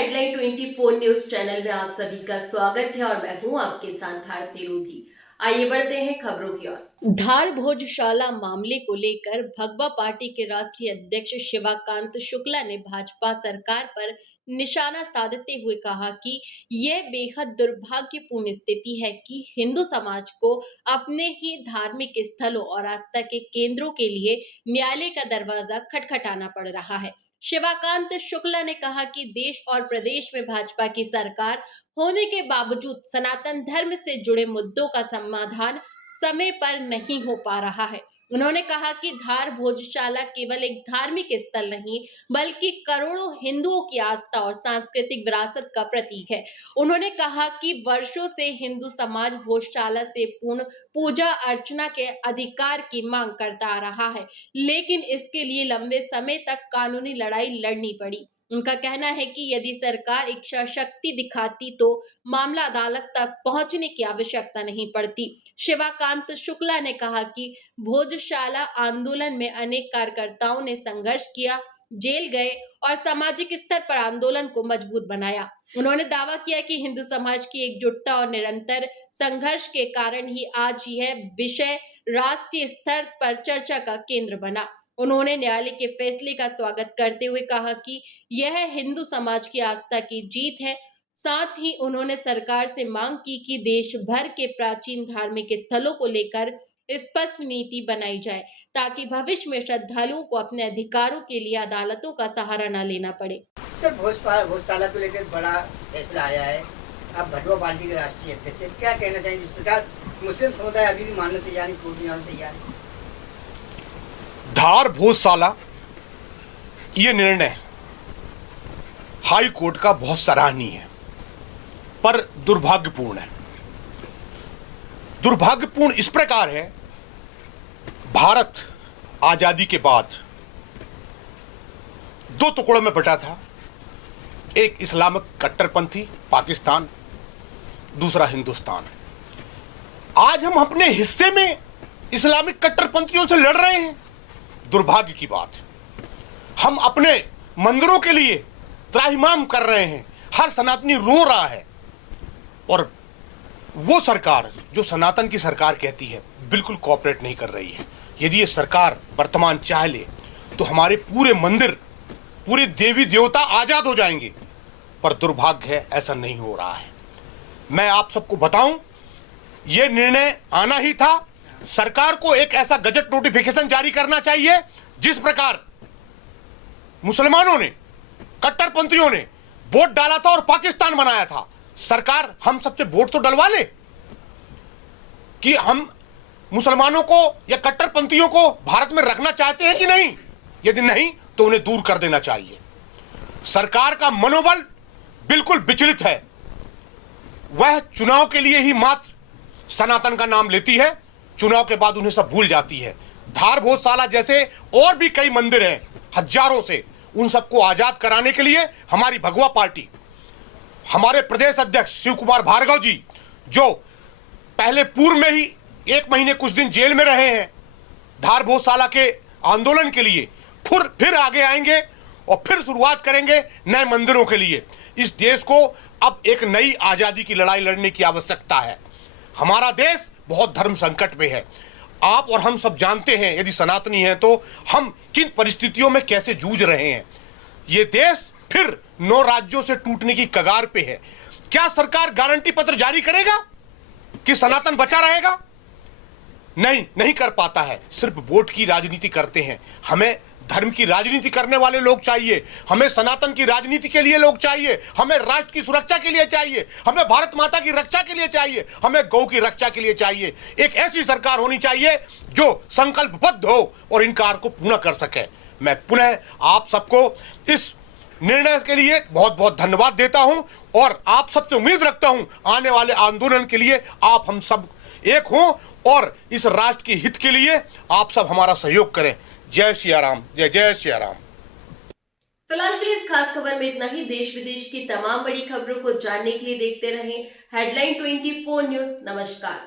Headline 24 news channel में आप सभी का स्वागत है और मैं हूं आपके साथ भारती रोधी। आइए बढ़ते हैं खबरों की ओर। धार भोजशाला मामले को लेकर भगवा पार्टी के राष्ट्रीय अध्यक्ष शिवाकांत शुक्ला ने भाजपा सरकार पर निशाना साधते हुए कहा कि यह बेहद दुर्भाग्यपूर्ण स्थिति है कि हिंदू समाज को अपने ही धार्मिक स्थलों और आस्था के केंद्रों के लिए न्यायालय का दरवाजा खटखटाना पड़ रहा है। शिवाकांत शुक्ला ने कहा कि देश और प्रदेश में भाजपा की सरकार होने के बावजूद सनातन धर्म से जुड़े मुद्दों का समाधान समय पर नहीं हो पा रहा है। उन्होंने कहा कि धार भोजशाला केवल एक धार्मिक स्थल नहीं बल्कि करोड़ों हिंदुओं की आस्था और सांस्कृतिक विरासत का प्रतीक है। उन्होंने कहा कि वर्षों से हिंदू समाज भोजशाला से पूर्ण पूजा अर्चना के अधिकार की मांग करता आ रहा है, लेकिन इसके लिए लंबे समय तक कानूनी लड़ाई लड़नी पड़ी। उनका कहना है कि यदि सरकार इच्छा शक्ति दिखाती तो मामला अदालत तक पहुंचने की आवश्यकता नहीं पड़ती। शिवाकांत शुक्ला ने कहा कि भोजशाला आंदोलन में अनेक कार्यकर्ताओं ने संघर्ष किया, जेल गए और सामाजिक स्तर पर आंदोलन को मजबूत बनाया। उन्होंने दावा किया कि हिंदू समाज की एकजुटता और निरंतर संघर्ष के कारण ही आज यह विषय राष्ट्रीय स्तर पर चर्चा का केंद्र बना। उन्होंने न्यायालय के फैसले का स्वागत करते हुए कहा कि यह हिंदू समाज की आस्था की जीत है। साथ ही उन्होंने सरकार से मांग की कि देश भर के प्राचीन धार्मिक स्थलों को लेकर स्पष्ट नीति बनाई जाए ताकि भविष्य में श्रद्धालुओं को अपने अधिकारों के लिए अदालतों का सहारा न लेना पड़े। सर, भोजशाला को लेकर बड़ा फैसला आया है। आप भगवा पार्टी के राष्ट्रीय अध्यक्ष हैं, क्या कहना चाहेंगे? जिस प्रकार मुस्लिम समुदाय अभी भी मानने तैयार नहीं, खुद मानने तैयार है। धार भोजशाला ये निर्णय हाई कोर्ट का बहुत सराहनीय है पर दुर्भाग्यपूर्ण है। दुर्भाग्यपूर्ण इस प्रकार है, भारत आजादी के बाद दो टुकड़ों में बटा था। एक इस्लामिक कट्टरपंथी पाकिस्तान, दूसरा हिंदुस्तान। आज हम अपने हिस्से में इस्लामिक कट्टरपंथियों से लड़ रहे हैं। दुर्भाग्य की बात है, हम अपने मंदिरों के लिए त्राहिमाम कर रहे हैं। हर सनातनी रो रहा है और वो सरकार जो सनातन की सरकार कहती है बिल्कुल कोऑपरेट नहीं कर रही है। यदि ये सरकार वर्तमान चाह ले तो हमारे पूरे मंदिर, पूरे देवी देवता आजाद हो जाएंगे, पर दुर्भाग्य है ऐसा नहीं हो रहा है। मैं आप सबको बताऊं, यह निर्णय आना ही था। सरकार को एक ऐसा गजट नोटिफिकेशन जारी करना चाहिए जिस प्रकार मुसलमानों ने, कट्टरपंथियों ने वोट डाला था और पाकिस्तान बनाया था। सरकार हम सबसे वोट तो डलवा ले कि हम मुसलमानों को या कट्टरपंथियों को भारत में रखना चाहते हैं कि नहीं। यदि नहीं तो उन्हें दूर कर देना चाहिए। सरकार का मनोबल बिल्कुल विचलित है। वह चुनाव के लिए ही मात्र सनातन का नाम लेती है, चुनाव के बाद उन्हें सब भूल जाती है। धार भोजशाला जैसे और भी कई मंदिर हैं हजारों से, उन सबको आजाद कराने के लिए हमारी भगवा पार्टी, हमारे प्रदेश अध्यक्ष शिव कुमार भार्गव जी, जो पहले पूर्व में ही 1 महीने कुछ दिन जेल में रहे हैं धार भोजशाला के आंदोलन के लिए, फिर आगे आएंगे और फिर शुरुआत करेंगे नए मंदिरों के लिए। इस देश को अब एक नई आजादी की लड़ाई लड़ने की आवश्यकता है। हमारा देश बहुत धर्म संकट में है। आप और हम सब जानते हैं, यदि सनातनी हैं तो हम किन परिस्थितियों में कैसे जूझ रहे हैं। ये देश फिर 9 राज्यों से टूटने की कगार पे है। क्या सरकार गारंटी पत्र जारी करेगा कि सनातन बचा रहेगा? नहीं कर पाता है। सिर्फ वोट की राजनीति करते हैं। हमें धर्म की राजनीति करने वाले लोग चाहिए, हमें सनातन की राजनीति के लिए लोग चाहिए, हमें राष्ट्र की सुरक्षा के लिए चाहिए, हमें भारत माता की रक्षा के लिए चाहिए, हमें गौ की रक्षा के लिए चाहिए। एक ऐसी सरकार होनी चाहिए जो संकल्पबद्ध हो और इन कार्य को पूर्ण कर सके। मैं पुनः आप सबको इस निर्णय के लिए बहुत बहुत धन्यवाद देता हूं और आप सबसे उम्मीद रखता हूं आने वाले आंदोलन के लिए आप हम सब एक हों और इस राष्ट्र के हित के लिए आप सब हमारा सहयोग करें। जय सिया राम, जय जय सिया राम। फिलहाल के लिए इस खास खबर में इतना ही। देश विदेश की तमाम बड़ी खबरों को जानने के लिए देखते रहें हेडलाइन 24 न्यूज। नमस्कार।